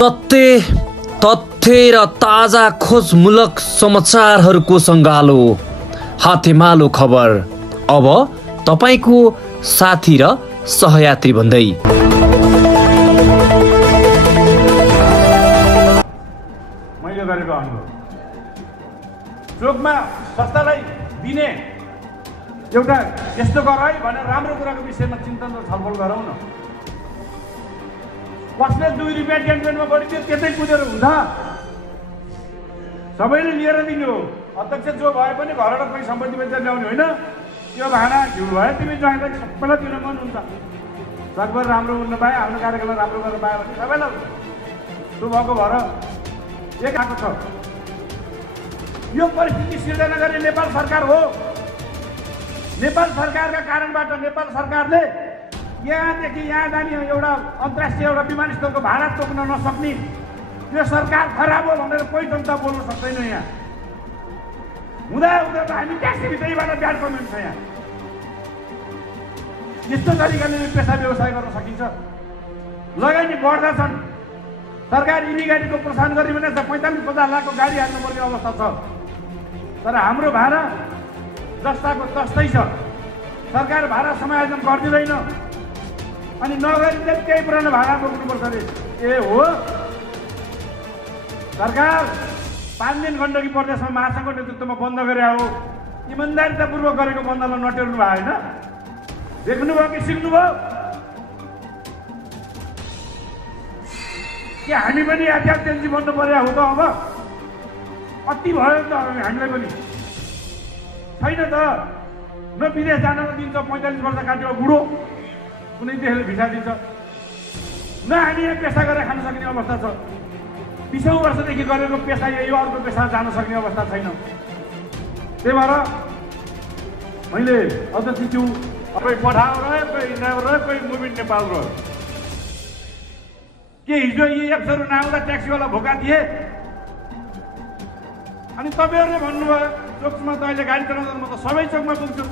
तथ्य र ताजा खोजमूलक समाचारहरूको सङ्गालो हातेमालो खबर अब तपाईको साथी र सहयात्री भन्दै मैले गरेको अनुभव चोकमा संस्थालाई दिने एउटा यस्तो गर है भनेर राम्रो कुराको विषयमा चिन्तन र छलफल गरौँ न। कसले 2 रुपियाँ क्यान्टिनमा बढिदियो त्यतै कुदेर हुन्छ। सबैले लिएर दिने हो। अध्यक्ष जो भए पनि घरबाट कोही सम्पत्ति बेचेर ल्याउने होइन। त्यो भाँडा घिउ भयो तिमी ज्वाइँलाई सबैलाई दिन मन हुन्छ। जगभर राम्रो हुन पाए आफ्नो कार्यक्रममा राम्रो गर्न पायो भने सबैलाई त्यो भएको भएर एक आएको छ। यो परिस्थिति सिर्जना गर्ने नेपाल सरकार हो। नेपाल सरकारका कारणबाट नेपाल सरकारले यहाँदेखि यहाँ जाने एउटा अन्तर्राष्ट्रिय एउटा विमानस्थलको भाडा तोक्न नसक्ने यो सरकार खराब हो भनेर कोही जनता बोल्न सक्दैन। यहाँ हुँदा हुँदा त हामी ट्याक्सीभित्रैबाट ब्याड कमेन्ट छ। यहाँ यस्तो तरिकाले पेसा व्यवसाय गर्न सकिन्छ। लगानी बढ्दा छन्। सरकार इभी गाडीको प्रोत्साहन गरिरहेको छ। 45-50 लाखको गाडी हाल्नुपर्ने अवस्था छ। तर हाम्रो भाडा जस्ताको तस्तै छ। सरकार भाडा समायोजन गरिदिँदैन अनि नगरिँदा त्यही पुरानो भाडा बोक्नुपर्छ अरे। ए हो सरकार 5 दिन गण्डकी प्रदेशमा महासङ्घको नेतृत्वमा बन्द गरे हो। इमान्दारितापूर्वक गरेको बन्दलाई नटेर्नु भयो होइन। देख्नुभयो कि सिक्नुभयो कि हामी पनि एचएलजी बन्नु पर्यो हो त। अब अति भयो त हामीलाई पनि छैन त। न विदेश जान दिन्छ 45 वर्ष काटेको बुढो कुनै देशले भिसा दिन्छ न हामी यहाँ पेसा गरेर खान सक्ने अवस्था छ। 20 वर्षदेखि गरेको पेसा यो अर्को पेसा जान सक्ने अवस्था छैन। त्यही भएर मैले अध्यक्षज्यू कोही पठाउ रह्यो कोही इन्डाइभर रह्यो कोही मुभमेन्ट नेपाल रह्यो। के हिजो यी एप्सहरू नआउँदा ट्याक्सीवाला भोका थिए अनि तपाईँहरूले भन्नुभयो चोकमा त अहिले गाडी चलाउँदा म त सबै चोकमा पुग्छु।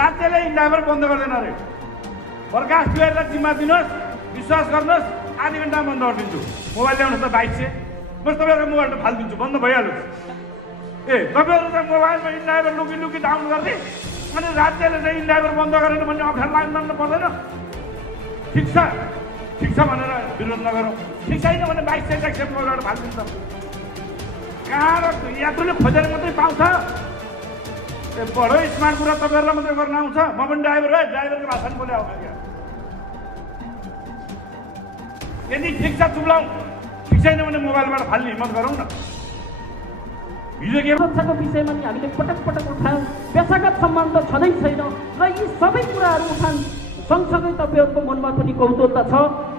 राज्यले इन्डाइभर बन्द गर्दैन अरे। प्रकाश बिहारीलाई जिम्मा दिनुहोस् विश्वास गर्नुहोस् आधी घन्टामा बन्द गरिदिन्छु। मोबाइल ल्याउनुहोस् त 2200 म तपाईँहरूको मोबाइल फालिदिन्छु बन्द भइहाल्यो। ए तपाईँहरू त मोबाइलमा इन्डाइभर लुकी लुकी डाउन गर्ने अनि राज्यले चाहिँ इन्डाइभर बन्द गरेन भन्ने अप्ठ्यारो लाग्नु पर्दैन। ठिक छ भनेर विरोध नगरौँ। ठिक छैन भने 2200 ट्याक्सी मोबाइलबाट फालिदिन्छ। कहाँ र यात्रुले खोजेर मात्रै पाउँछ। ए बडो स्मार्ट कुरा तपाईँहरूलाई मात्रै गर्न आउँछ। म पनि ड्राइभर है ड्राइभरको भाषा पनि बोले आउँछ। यदि ठिक छ चुप्लाउँ ठिक छैन भने मोबाइलबाट फाल्ने हिम्मत गरौँ न। हिजो के सुरक्षाको विषयमा नि हामीले पटक पटक उठायौँ। पेसागत सम्बन्ध छँदै छैन र यी सबै कुराहरू उठान सँगसँगै तपाईँहरूको मनमा पनि कौतूहलता छ।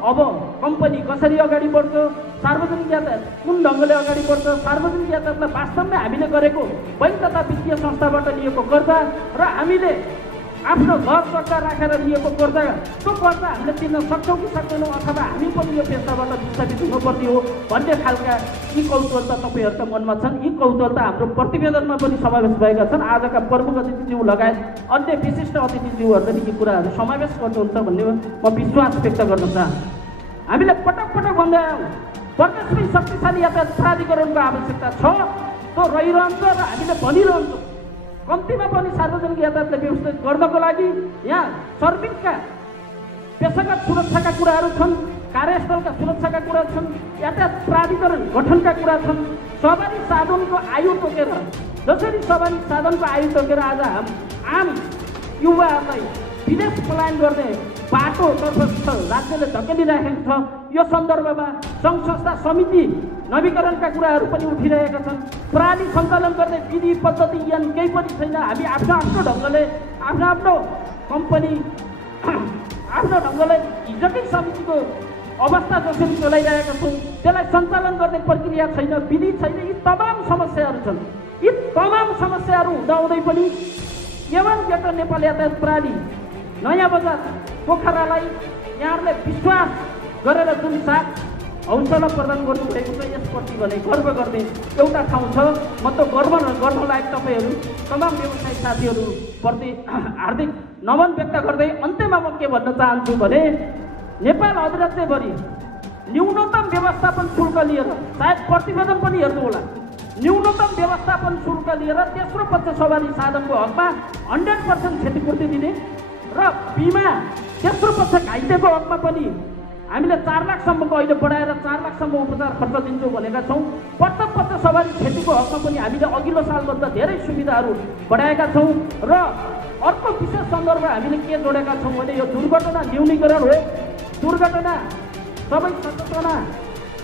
अब कम्पनी कसरी अगाडि बढ्छ, सार्वजनिक यातायात कुन ढङ्गले अगाडि बढ्छ, सार्वजनिक यातायातलाई वास्तवमै हामीले गरेको बैंक तथा वित्तीय संस्थाबाट लिएको कर्जा र हामीले आफ्नो घर कर्जा राखेर लिएको कर्जा त्यो कर्जा हामीले तिर्न सक्छौँ कि सक्दैनौँ अथवा हामी पनि यो पेसाबाट विस्थापित हुनुपर्ने हो भन्ने खालका यी कौतूहलता तपाईँहरूका मनमा छन्। यी कौतूहलता हाम्रो प्रतिवेदनमा पनि समावेश भएका छन्। आजका प्रमुख अतिथिज्यू लगायत अन्य विशिष्ट अतिथिज्यूहरूले यी कुराहरू समावेश गर्नुहुन्छ भन्ने म विश्वास व्यक्त गर्न चाहन्छु। हामीले पटक पटक भन्दै आयौँ प्रदेशमै शक्तिशाली यातायात प्राधिकरणको आवश्यकता छ। त्यो रहिरहन्छ र हामीले भनिरहन्छौँ। कम्तीमा पनि सार्वजनिक यातायातलाई व्यवस्थित गर्नको लागि यहाँ सर्भिसका पेसागत सुरक्षाका कुराहरू छन्, कार्यस्थलका सुरक्षाका कुरा छन्, यातायात प्राधिकरण गठनका कुरा छन्। सवारी साधनको आयु तोकेर जसरी सवारी साधनको आयु तोकेर आज आम युवाहरूलाई विदेश पलायन गर्ने बाटोतर्फ राज्यले धकेलिराखेको छ। यो सन्दर्भमा सङ्घ संस्था समिति नवीकरणका कुराहरू पनि उठिरहेका छन्। प्रणाली सञ्चालन गर्ने विधि पद्धति यहाँ केही पनि छैन। हामी आफ्नो ढङ्गले आफ्नो कम्पनी आफ्नो ढङ्गले हिजोकै समितिको अवस्था जसरी चलाइरहेका छौँ त्यसलाई सञ्चालन गर्ने प्रक्रिया छैन, विधि छैन। यी तमाम समस्याहरू छन्। यी तमाम समस्याहरू हुँदाहुँदै पनि एवं नेपाल यातायात प्रणाली नयाँ बजार पोखरालाई यहाँहरूले विश्वास गरेर जुन साथ हौसला प्रदान गर्नुभएको छ यसप्रति भने गर्व गर्ने एउटा ठाउँ छ। म त गर्न लायक तपाईँहरू तमाम व्यवसायी साथीहरूप्रति हार्दिक नमन व्यक्त गर्दै अन्त्यमा म के भन्न चाहन्छु भने नेपाल अधिराज्यभरि न्यूनतम व्यवस्थापन शुल्क लिएर सायद प्रतिवेदन पनि हेर्नु होला न्यूनतम व्यवस्थापन शुल्क लिएर तेस्रो पक्ष सवारी साधनको हकमा 100% क्षतिपूर्ति दिने र बिमा तेस्रो पक्ष घाइतेको हकमा पनि हामीले 4 लाखसम्मको अहिले बढाएर 4 लाखसम्म उपचार खर्च दिन्छौँ भनेका छौँ प्रत्येक पक्ष सवारी क्षतिको हकमा पनि हामीले अघिल्लो सालभन्दा धेरै सुविधाहरू बढाएका छौँ र अर्को विशेष सन्दर्भ हामीले के जोडेका छौँ भने यो दुर्घटना न्यूनीकरण हो दुर्घटना सबै सचेतना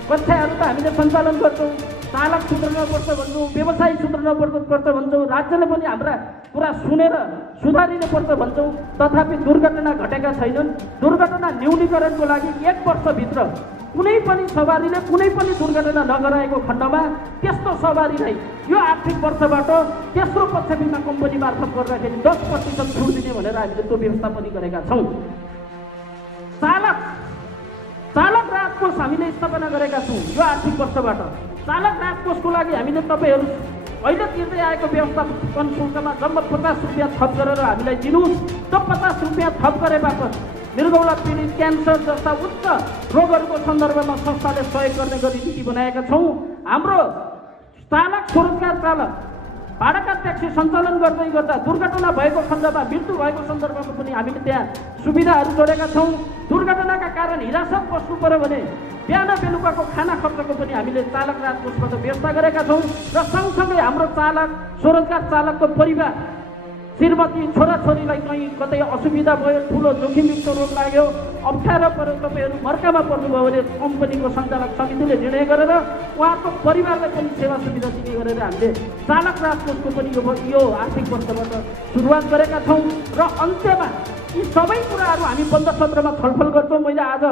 कक्षाहरू त हामीले सञ्चालन गर्छौँ चालक सुध्रिनुपर्छ भन्छौँ व्यवसायी सुध्रिनुपर्छ भन्छौँ राज्यले पनि हाम्रा कुरा सुनेर सुधारिनुपर्छ भन्छौँ तथापि दुर्घटना घटेका छैनन् दुर्घटना न्यूनीकरणको लागि 1 वर्षभित्र कुनै पनि सवारीले कुनै पनि दुर्घटना नगराएको खण्डमा त्यस्तो सवारीलाई यो आर्थिक वर्षबाट तेस्रो पक्ष बिमा कम्पनी मार्फत गर्दाखेरि 10% छुट दिने भनेर हामीले त्यो व्यवस्था पनि गरेका छौँ चालक राहत कोष हामीले स्थापना गरेका छौँ यो आर्थिक वर्षबाट चालक राहत कोषको लागि हामीले तपाईँहरू अहिले तिर्दै आएको व्यवस्थापन शुल्कमा जम्मा 50 रुपियाँ थप गरेर हामीलाई दिनुहोस् त्यो 50 रुपियाँ थप गरे बापत मृगौला पीडित क्यान्सर जस्ता उच्च रोगहरूको सन्दर्भमा संस्थाले सहयोग गर्ने गरी नीति बनाएका छौँ हाम्रो चालक स्वरोजगार चालक भाडाका ट्याक्सी सञ्चालन गर्दै गर्दा दुर्घटना भएको खण्डमा मृत्यु भएको सन्दर्भमा पनि हामीले त्यहाँ सुविधाहरू जोडेका छौँ दुर्घटनाका कारण हिरासत बस्नु पर्यो भने बिहान बेलुकाको खाना खर्चको पनि हामीले चालक राहत कोषबाट व्यवस्था गरेका छौँ र सँगसँगै हाम्रो चालक स्वरोजगार चालकको परिवार श्रीमती छोराछोरीलाई कहीँ कतै असुविधा भयो ठुलो जोखिमयुक्त रोग लाग्यो अप्ठ्यारो पर्यो तपाईँहरू मर्कामा पर्नुभयो भने कम्पनीको सञ्चालक समितिले निर्णय गरेर उहाँको परिवारलाई पनि सेवा सुविधा दिने गरेर हामीले चालक राहत कोषको पनि यो आर्थिक वर्षबाट सुरुवात गरेका छौँ र अन्त्यमा यी सबै कुराहरू हामी बन्द सत्रमा छलफल गर्छौँ मैले आज